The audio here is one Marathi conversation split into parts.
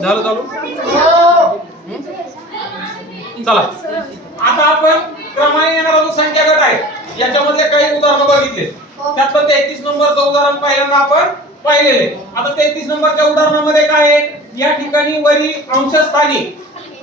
झालं चालू? चला. आता आपण क्रमाने येणारा जो संख्या गट आहे याच्यामधले काही उदाहरणं बघितले. त्यातलं तेहतीस नंबरचं उदाहरण पहिल्यांदा आपण पाहिलेले आता तेहतीस नंबरच्या उदाहरणामध्ये काय आहे? या ठिकाणी वरी अंशस्थानी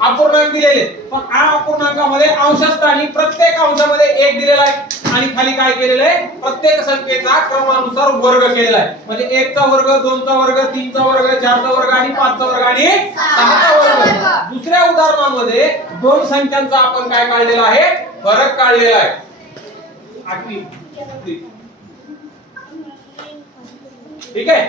अपूर्णांक दिलेले पण या अपूर्णांकामध्ये अंशस्थानी प्रत्येक अंशामध्ये एक दिलेला आहे. आणि खाली काय केलेलं आहे? प्रत्येक संख्येचा क्रमानुसार वर्ग केलेला आहे. म्हणजे एकचा वर्ग दोनचा वर्ग तीनचा वर्ग चारचा वर्ग आणि पाचचा वर्ग आणि सहाचा वर्ग. दुसऱ्या उदाहरणामध्ये दोन संख्यांचा आपण काय काढलेला आहे? फरक काढलेला आहे. आठवी. ठीक आहे?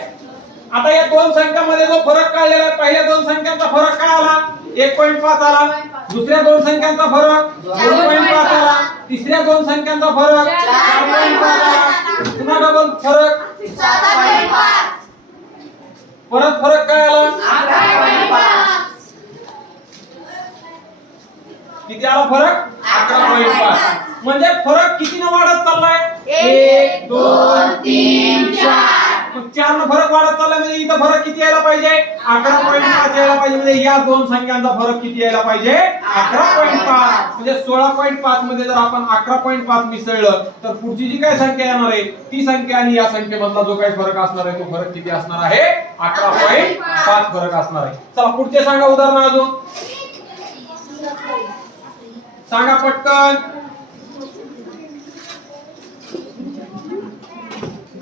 आता या दोन संख्यांमध्ये जो फरक काढलेला आहे पहिल्या दोन संख्यांचा फरक काय आला? एक पॉईंट पाच आला. दुसऱ्या दोन संख्यांचा फरक. दोन पॉईंट पाच आला. तिसऱ्या दोन संख्यांचा फरक. चार पॉईंट पाच आला. पुन्हा डबल फरक. परत फरक काय आला? किती आला फरक? अकरा पॉईंट पाच. म्हणजे फरक कितीनं वाढत चाललाय? एक दोन तीन. चार न फरक वाढत चालला म्हणजे इथं फरक किती यायला पाहिजे? अकरा पॉईंट पाच यायला पाहिजे. म्हणजे या दोन संख्यांचा फरक किती यायला पाहिजे? अकरा पॉईंट पाच. म्हणजे सोळा पॉईंट पाच मध्ये जर आपण अकरा पॉईंट पाच मिसळलं तर पुढची जी काय संख्या येणार आहे ती संख्या आणि या संख्येमधला जो काही फरक असणार आहे तो फरक किती असणार आहे? अकरा पॉईंट पाच फरक असणार आहे. चला पुढचे सांगा उदाहरण अजून. सांगा पटकन.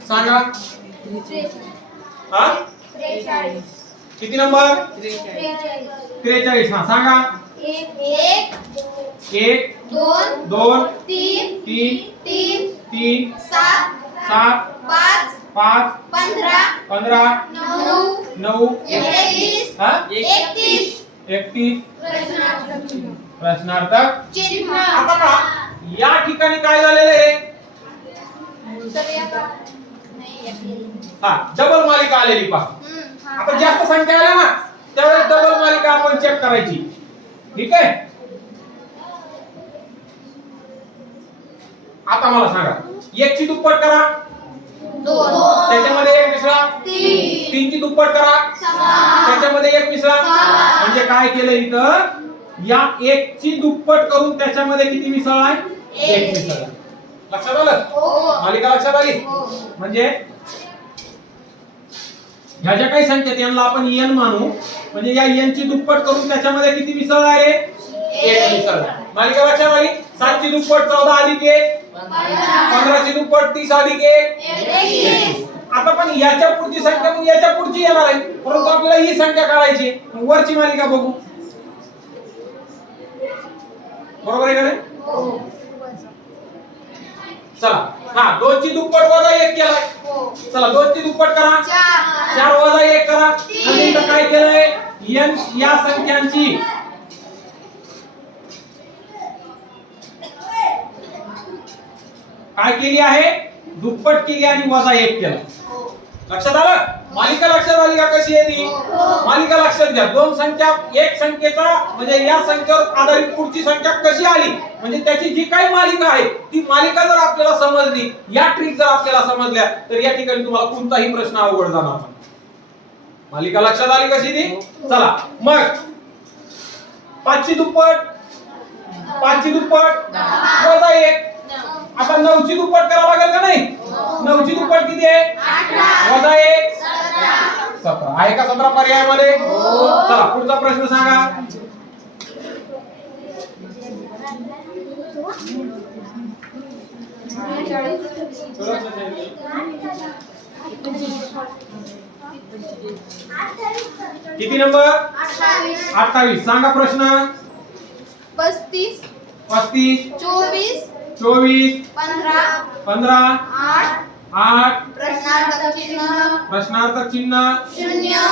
सांगा. हा? किती नंबर? त्रेचाळीस. हा सांगा. एक एक दोन दोन तीन तीन तीन तीन सात सात पाच पाच पंधरा पंधरा नऊ नऊ एकवीस हा? एकतीस. एकतीस. प्रश्नार्थक. प्रश्नार्थक चिन्ह. आता पहा या ठिकाणी काय झालेलं आहे? हा डबल मालिका आलेली पहा. आता जास्त संख्या आल्या ना त्यावेळेस डबल मालिका आपण चेक करायची. ठीक आहे? आता मला सांगा एकची दुप्पट करा. त्याच्यामध्ये एक मिसळा. तीन तीनची दुप्पट करा. त्याच्यामध्ये एक मिसळा. म्हणजे काय केलं इथं? या एकची दुप्पट करून त्याच्यामध्ये किती मिसळ आहे? एक एक. मिसळ. लक्षात आलं? मालिका लक्षात आली? हो. म्हणजे ह्या ज्या काही संख्या आहेत, यांना आपण एन मानू म्हणजे या एनची दुप्पट करून त्याच्यामध्ये किती मिसळ आहे रे? एक मिसळ. मालिका सातची दुप्पट चौदा अधिक एक. पंधराची दुप्पट तीस अधिक एक. आता पण याच्या पुढची संख्या मग याच्या पुढची येणार आहे. परंतु आपल्याला ही संख्या काढायची मग वरची मालिका बघू. बरोबर आहे का नाही? चला. हा दोनची दुप्पट वजा एक केलाय. हो. चला दोनची दुप्पट करा. चार. चार वजा एक करा. आणि इथं काय केलंय? एन या संख्यांची. काय केली आहे? दुप्पट केली आणि वजा एक केला. लक्षात आलं? मालिका लक्षात आली का कशी आहे संख्या दोन संख्या एक संख्येचा म्हणजे या संख्येवर आधारित पुढची संख्या कशी आली? म्हणजे त्याची जी काही मालिका आहे ती मालिका जर आपल्याला समजली या ट्रिक जर आपल्याला समजल्या तर या ठिकाणी तुम्हाला कोणताही प्रश्न अवघड जाणार मालिका लक्षात आली कशी ती? चला. मग पाचची दुप्पट पाचची दुप्पट वजा एक. आता नऊची दुप्पट करावं लागेल का नाही? नऊची दुप्पट किती आहे? वजा एक. सतरा. आहे का सतरा पर्यायामध्ये? चला पुढचा प्रश्न सांगा. किती नंबर? अठ्ठावीस. सांगा प्रश्न. पस्तीस. पस्तीस. चोवीस. चोवीस पंधरा पंधरा आठ आठ प्रश्नार्थक चिन्ह प्रश्नार्थक चिन्ह शून्य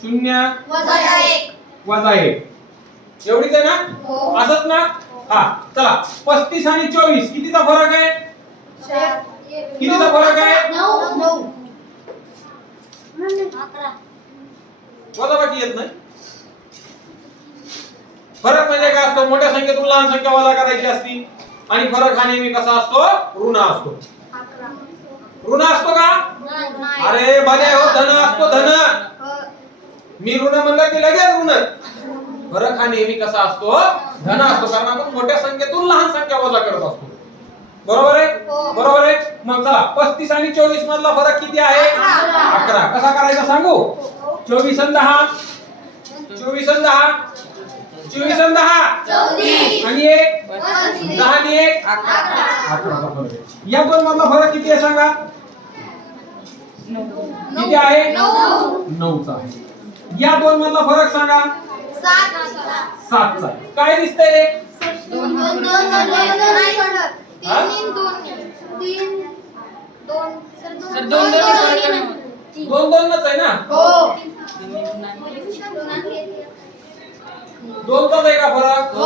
शून्य वजा एक. वजा एक. एवढीच आहे ना? हो. असंच ना? हा चला. पस्तीस आणि चोवीस कितीचा फरक आहे? कितीचा फरक आहे? नऊ. नऊ. अकरा. वजाबाकी येत नाही. फरक म्हणजे काय असतो? मोठ्या संख्येतून लहान संख्या वजा करायची असती. आणि फरक हा नेहमी कसा असतो? ऋण असतो. ऋण असतो का? अरे भले हो धन असतो धन. मी ऋण म्हणलं की लगेच ऋण. फरक हा नेहमी कसा असतो? धन असतो. कारण आपण मोठ्या संख्येतून लहान संख्या वजा करत असतो. बरोबर आहे? बरोबर आहे? मग चला पस्तीस आणि चोवीस मधला फरक किती आहे? अकरा. अकरा कसा करायचा सांगू? चोवीस आणि दहा. चोवीस आणि दहा. चोवीस आणि दहा. आणि एक. दहा आणि एक. या दोन मधला फरक किती आहे सांगा किती आहे नऊ. नऊचा आहे या दोन मधला फरक सांगा सात. सातचा. काय दिसतंय दोन, दोन, दोन, दोन, दोन, दोन, नाही सर. हा? तीन, तीन, दोन. तीन, दोन. सर, दोन, सर, दोन, दोन, दोन, दोन, फरक तीन. आहे. तीन. दोन दोनच आहे ना हो. दोनचाच आहे का फरक हो.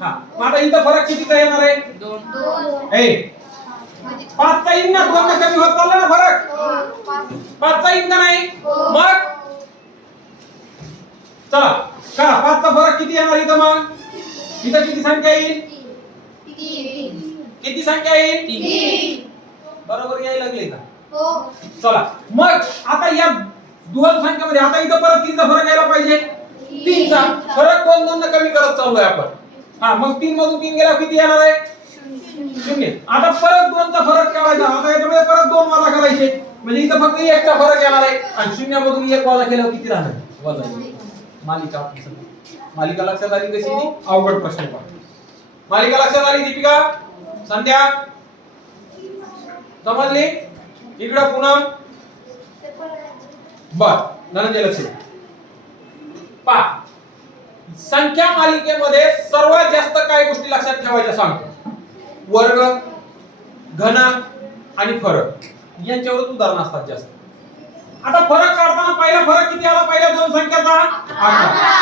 हा मग आता इथं फरक कितीचा येणार आहे दोन दोन. ए पाचचा येईल ना दोन कमी होत चालला ना फरक हो. पाच. पाचचा येईल का नाही हो. मग चला करा पाचचा फरक किती येणार इथं मग इथं किती संख्या येईल. किती संख्या येईल. बरोबर यायला लागले का हो. चला मग आता या दुहेल संख्येमध्ये आता इथं परत तीनचा फरक यायला पाहिजे तीनचा. फरक दोन दोन कमी करत चाललोय आपण. हा मग तीन मधून तीन गेला किती येणार आहे? शून्य. आता परत दोनचा फरक काढायचा. आता याच्यामध्ये परत दोन वाजा करायचे. म्हणजे इथं फक्त एकचा फरक येणार आहे. आणि शून्यामधून एक वाजा केल्यावर किती राहणार? वजा मालिका मालिका लक्षात आली कशी? ती? अवघड प्रश्न मालिका लक्षात आली दीपिका? संध्या? समजली? इकडं पुन्हा बर धनंजय लक्ष पहा. संख्या मालिकेमध्ये सर्वात जास्त काय गोष्टी लक्षात ठेवायच्या सांगतो. वर्ग घन आणि फरक. यांच्यावरच उदाहरण असतात जास्त. आता फरक काढताना पहिला फरक किती आला? पहिल्या दोन संख्याचा?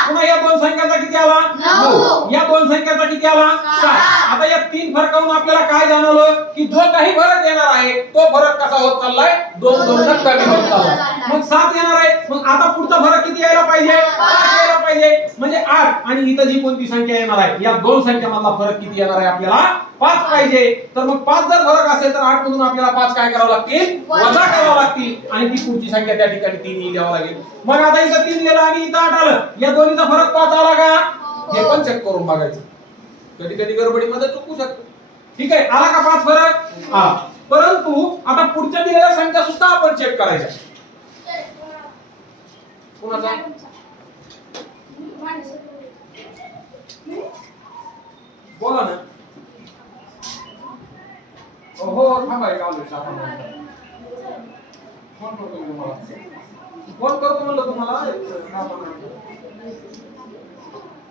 पुन्हा या दोन संख्याचा किती आला? नऊ. या दोन संख्याचा किती आला सात. आता या तीन फरकावरून आपल्याला काय जाणवलं? की जो काही फरक येणार आहे तो फरक कसा होत चाललाय? दोन दोन न कमी होत चाललाय. मग सात येणार आहे. मग आता पुढचा फरक किती यायला पाहिजे? पाच. यायला पाहिजे. म्हणजे आठ. आणि इथं जी कोणती संख्या येणार आहे या दोन संख्यामधला फरक किती येणार आहे आपल्याला? पाच पाहिजे. तर मग पाच जर फरक असेल तर आठ मधून आपल्याला पाच काय करावं लागतील? वजा करावं लागतील. आणि ती पुढची संख्या त्या ठिकाणी तीन लिहावं लागेल. मग आता इथं तीन लिहिलं आणि इथं आठ आलं. या दोन्हीचा फरक पाच आला का? हे पण चेक करून बघायचं. कधी कधी गडबडीमध्ये चुकू शकतो. ठीक आहे आला का पाच फरक? हा. परंतु आता पुढच्या दिलेल्या संख्या सुद्धा आपण चेक करायच्या. कुणाचा? बोला ना. हो थांबा एक आलो फोन करतो तुम्हाला. फोन करतो म्हणलं तुम्हाला.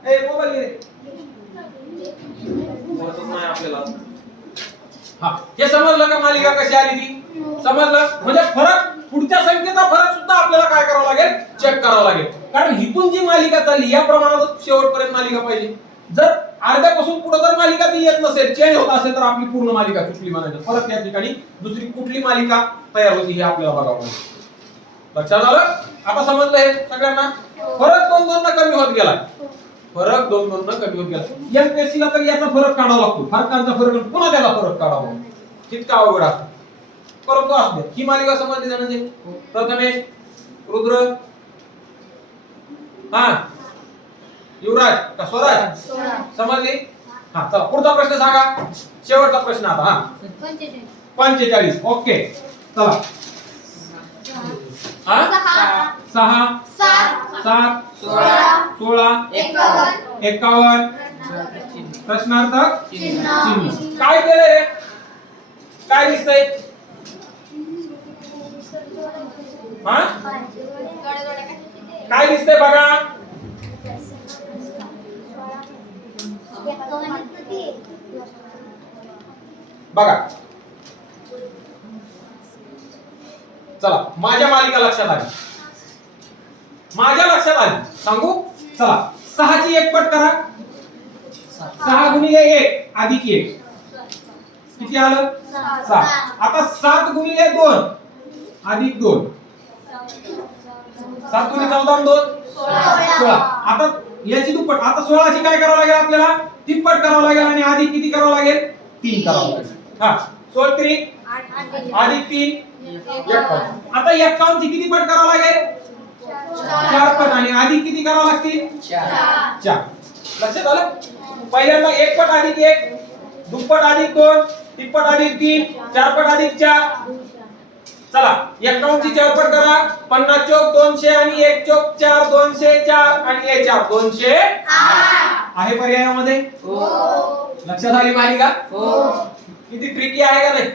ए मोबाईल घे. रे. बोलतच नाही आपल्याला. हा. हे समजलं का मालिका कशी आली ती? समजलं? म्हणजे फरक पुढच्या संख्येचा फरक सुद्धा आपल्याला काय करावं लागेल? चेक करावं लागेल. कारण इथून जी मालिका चालली या प्रमाणात शेवटपर्यंत मालिका पाहिजे. जर अर्ध्यापासून पुढे जर मालिका ती येत नसेल चेंज होत असेल तर आपली पूर्ण मालिका चुकली म्हणायचं? परत या ठिकाणी. दुसरी कुठली मालिका तयार होती हे आपल्याला बघावं लागेल. लक्षात आलं? आता समजलं हे सगळ्यांना? फरक दोन दोन कमी होत गेला. फरक दोन दोन कमी होत गेला. एमपीएससी ला तर याचा फरक काढावा लागतो. फरकांचा फरक पुन्हा त्याचा फरक काढावा लागतो. तितका अवघड असतो. परंतु असू दे. ही मालिका समजली म्हणजे प्रथमेश रुद्र हा युवराज का स्वराज. समजली? हा चला पुढचा प्रश्न सांगा. शेवटचा प्रश्न आता हा. पंचेचाळीस. पंचेचाळीस. ओके. चला. हा सहा. सहा सात. सात सोळा. सोळा एकावन्न. एकावन्न प्रश्नार्थक चिन्ह. चिन्ह काय केलंय रे काय दिसतंय हा काय दिसतंय बघा बघा चला माझ्या मालिका लक्षात आली. माझ्या लक्षात आली. सांगू? चला सहाची एक पट करा. सहा गुणिले एक अधिक एक? किती आलं? सहा. आता सात गुणिले दोन अधिक दोन. सात गुणिले चौदा दोन? सोळा. आता याची दुप्पट आता सोळाची काय करावं लागेल आपल्याला? तिप्पट करावं लागेल आणि अधिक किती करावं लागेल? तीन करावं लागेल. हा सोळ त्रिक अधिक तीन. आता एकावन्न ची किती पट करावं लागेल? चार पट. आणि अधिक किती करावं लागतील? चार. लक्षात आलं? पहिल्यांदा एक पट अधिक एक दुप्पट अधिक दोन तिप्पट अधिक तीन चारपट अधिक चार. चला एक्कावन्नची चारपट करा. पन्नास चौक दोनशे आणि एक चौक चार दोनशे चार आणि एक चार. दोनशे आहे पर्यायामध्ये? लक्षात आली माहिती का किती ट्रिकी आहे का नाही?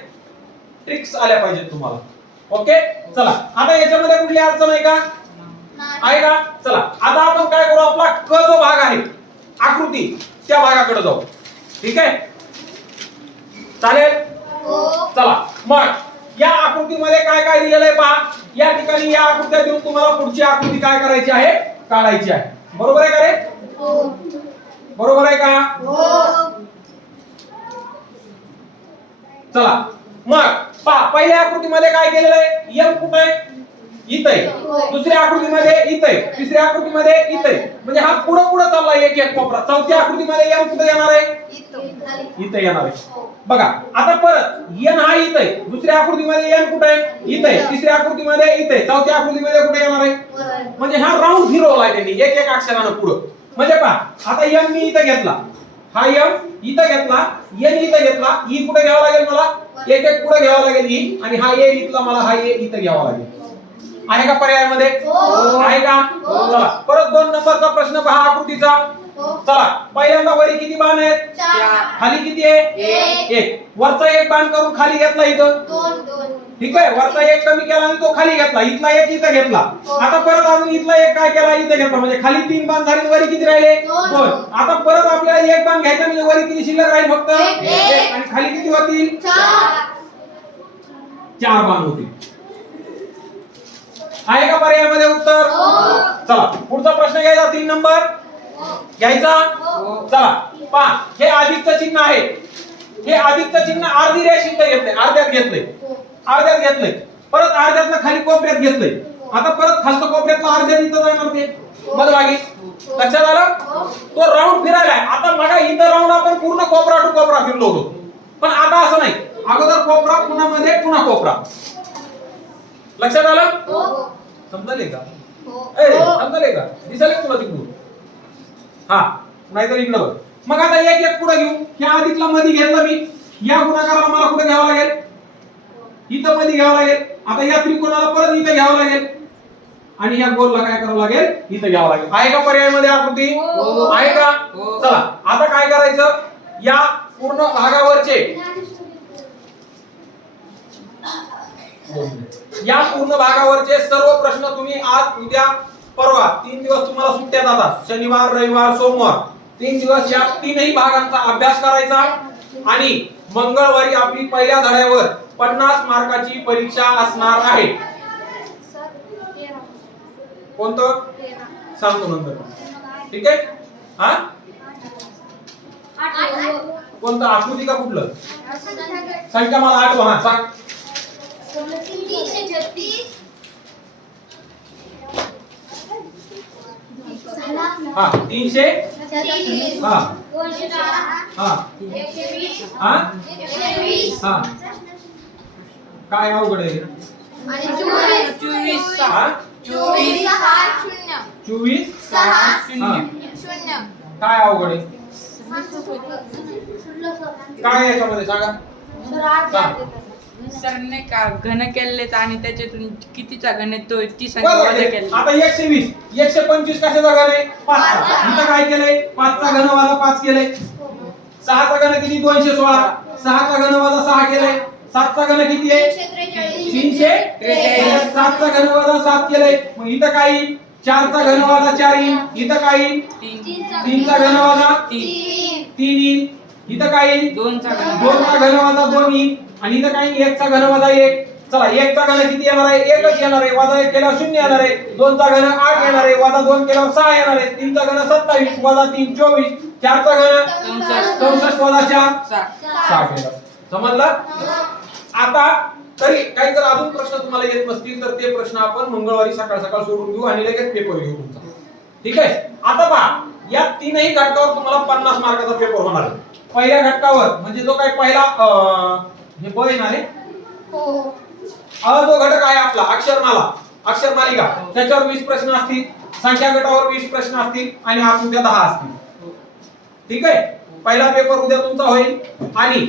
ट्रिक्स आल्या पाहिजेत तुम्हाला. ओके चला. आता याच्यामध्ये कुठली अडचण आहे का? आहे का? चला. आता आपण काय करू? आपला क जो भाग आहे आकृती त्या भागाकडे जाऊ. ठीक आहे? चालेल? चला. मग या आकृतीमध्ये काय काय दिलेलं आहे पहा. या ठिकाणी या आकृत्या देऊन तुम्हाला पुढची आकृती काय करायची आहे? काढायची आहे. बरोबर आहे का रे? बरोबर आहे का? चला. मग पहा पहिल्या आकृतीमध्ये काय केलेलं आहे? यम कुठं आहे? इथं आहे. दुसऱ्या आकृतीमध्ये इथं आहे. तिसऱ्या आकृतीमध्ये इथं आहे. म्हणजे हा पुढं पुढं चाललाय एक एक कोपरा. चौथ्या आकृतीमध्ये यम कुठं येणार आहे? इथं. येणार आहे. बघा आता परत यन हा इथं आहे. दुसऱ्या आकृतीमध्ये यन कुठे आहे? इथं आहे. तिसऱ्या आकृतीमध्ये इथं आहे. चौथ्या आकृतीमध्ये कुठे येणार आहे? म्हणजे हा राऊंड फिरवलाय त्यांनी. एक एक अक्षरानं पुढं. म्हणजे पहा आता यम मी इथं घेतला. हा यम इथं घेतला. एन इथं घेतला. ई कुठे घ्यावा लागेल मला? एक एक पुढे घ्यावा लागेल ई आणि हा ए इथला मला हा ए इथं घ्यावा लागेल. आहे का पर्यायामध्ये? हो. आहे का? हो. परत दोन नंबरचा प्रश्न पहा आकृतीचा. चला पहिल्यांदा वरी किती बाण आहेत? खाली किती आहे? एक. एक. वरचा एक बाण करून खाली घेतला इथं? ठीक आहे वरचा एक कमी केला आणि तो खाली घेतला. इथला एक इथं घेतला. हो. आता परत अजून इथला एक काय केला? इथं घेतला. म्हणजे खाली तीन बाण झाले वरी किती राहिले? दोन. आता परत आपल्याला एक बाण घ्यायचा म्हणजे वरी किती शिल्लक राहील फक्त. आणि खाली किती होतील? चार बाण होतील. आहे का पर्यायामध्ये उत्तर? हो. चला पुढचा प्रश्न घ्यायचा. तीन नंबर. घ्यायचा? हो. चला पहा हे अधिकचं चिन्ह आहे. हे अधिकचं चिन्ह अर्धी रेष इथं घेतलंय. अर्ध्यात घेतलंय. अर्ध्यात घेतलंय. परत अर्ध्यातलं खाली कोपऱ्यात घेतलंय. आता परत खालचं कोपऱ्यातलं अर्ध्यात इथं जाणार ते. मधभागी. लक्षात आलं? तो राऊंड फिरायला. आता मगा इथं राऊंड आपण पूर्ण कोपरा टू कोपरा फिरलो होतो. पण आता असं नाही. अगोदर कोपरा पुन्हा मध्ये पुन्हा कोपरा. लक्षात आलं? समजले का? ए समजले का? दिसले तुला तिकडून? हा नाहीतर इकडं बघ. मग आता एक एक पुढे घेऊ. ह्या अधिकला मध्ये घेतलं मी. या गुणाकाराला मला कुठे घ्यावं लागेल? इथं मध्ये घ्यावं लागेल. आता या त्रिकोणाला परत इथं घ्यावं लागेल. आणि ह्या गोलला काय करावं लागेल? इथं घ्यावं लागेल. आहे का पर्यायामध्ये आकृती? हो. आहे का? हो. चला आता काय करायचं? या पूर्ण भागावरचे. या पूर्ण भागावरचे सर्व प्रश्न तुम्ही आज उद्या परवा तीन दिवस तुम्हाला सुट्ट्या जातात. शनिवार रविवार सोमवार. तीन दिवस या तीनही भागांचा अभ्यास करायचा आणि मंगळवारी आपली पहिल्या धड्यावर पन्नास मार्काची परीक्षा असणार आहे. कोणतं? सांगतो नंतर. ठीक आहे? हा? कोणतं? आकृती का कुठलं? संख्या मला आठवा. हा सांग. हा तीनशे? हा. हा. हा? हा. काय अवघड आहे? आणि चोवीस. हा? चोवीस. शून्य चोवीस? सहा. हा. शून्य. काय अवघड आहे? काय आहे याच्यामध्ये सांगा. सरने का घन केलेत आणि त्याच्यातून कितीचा घन येतोय ती संख्या बरोबर. वजा आहे. केली. आता एकशे वीस एकशे पंचवीस कशाचा घन आहे? पाचचा इथं काय केलंय? पाचचा घन वाला पाच केलंय. सहाचा घन किती? दोनशे सोळा. सहाचा घन वाला सहा केलंय. सातचा घन किती आहे? तीनशे त्रेचाळीस. सातचा घन वाला सात केलंय. मग इथं काय? येईल? चारचा घन वाला चार येईल इथं काय येईल? तीन. तीनचा घन वाला तीन. तीन येईल इथं काय येईल दोनचा घन. दोनचा वजा दोन येईल आणि इथं काय? एकचा घन वजा एक. चला एकचा घन किती येणार आहे? एकच येणार आहे. वजा एक केल्यावर शून्य येणार आहे. दोनचा घन आठ येणार आहे. वजा दोन केल्यावर सहा येणार आहे. तीनचा घन सत्तावीस वजा तीन चोवीस. चारचा घन चौसष्ट. वजा चार. साठ. येणार. समजलं? आता तरी काही जर अजून प्रश्न तुम्हाला येत नसतील तर ते प्रश्न आपण मंगळवारी सकाळ सकाळ सोडून घेऊ आणि लगेच पेपर घेऊ तुमचा. ठीक आहे? आता पहा या तीनही घटकावर तुम्हाला पन्नास मार्काचा पेपर होणार आहे. पहिल्या घटकावर म्हणजे जो काही पहिला अं, हे ब येणार आहे हो. हा जो घटक आहे आपला अक्षरमाला अक्षर मालिका. त्याच्यावर वीस प्रश्न असतील संख्या गटावर वीस प्रश्न असतील आणि आकृत्या दहा असतील. ठीक आहे? पहिला पेपर उद्या तुमचा होईल. आणि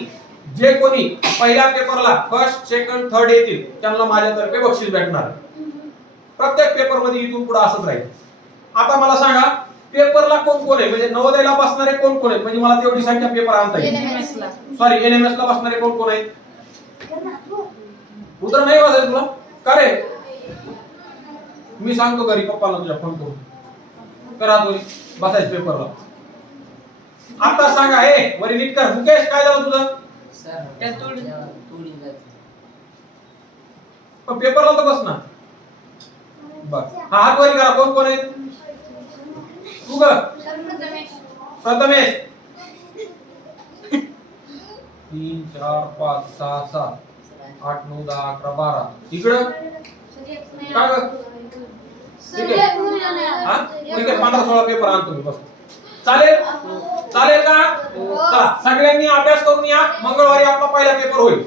जे कोणी पहिल्या पेपरला फर्स्ट सेकंड थर्ड येतील त्यांना माझ्यातर्फे बक्षीस भेटणार. प्रत्येक पेपरमध्ये इथून पुढे असंच राहील. आता मला सांगा पेपरला कोण कोण आहे? म्हणजे नवोदयला बसणारे कोण कोण आहेत? म्हणजे मला तेवढी संख्या पेपर आणता येईल. NMS ला. सॉरी एनएमएस ला बसणारे कोण कोण आहेत? उतर नाही वाजायचं तुला? का रे? मी सांगतो घरी पप्पाला तुझ्या फोन करून. करा दोरी. बसायचं पेपरला. आता सांगा हे वरी नीट कर. मुकेश काय झालं तुझं? पेपरला तर बस ना. बर. हा हात वरी करा. कोण कोण आहेत? तू ग प्रथमेश. तीन चार पाच सहा सात आठ नऊ दहा अकरा बारा. इकडं. काय ग? ठीक आहे हा? ठीक आहे पंधरा सोळा पेपर आणतो मी बस. चालेल? चालेल का? चला सगळ्यांनी अभ्यास करून या. मंगळवारी आपला पहिला पेपर होईल.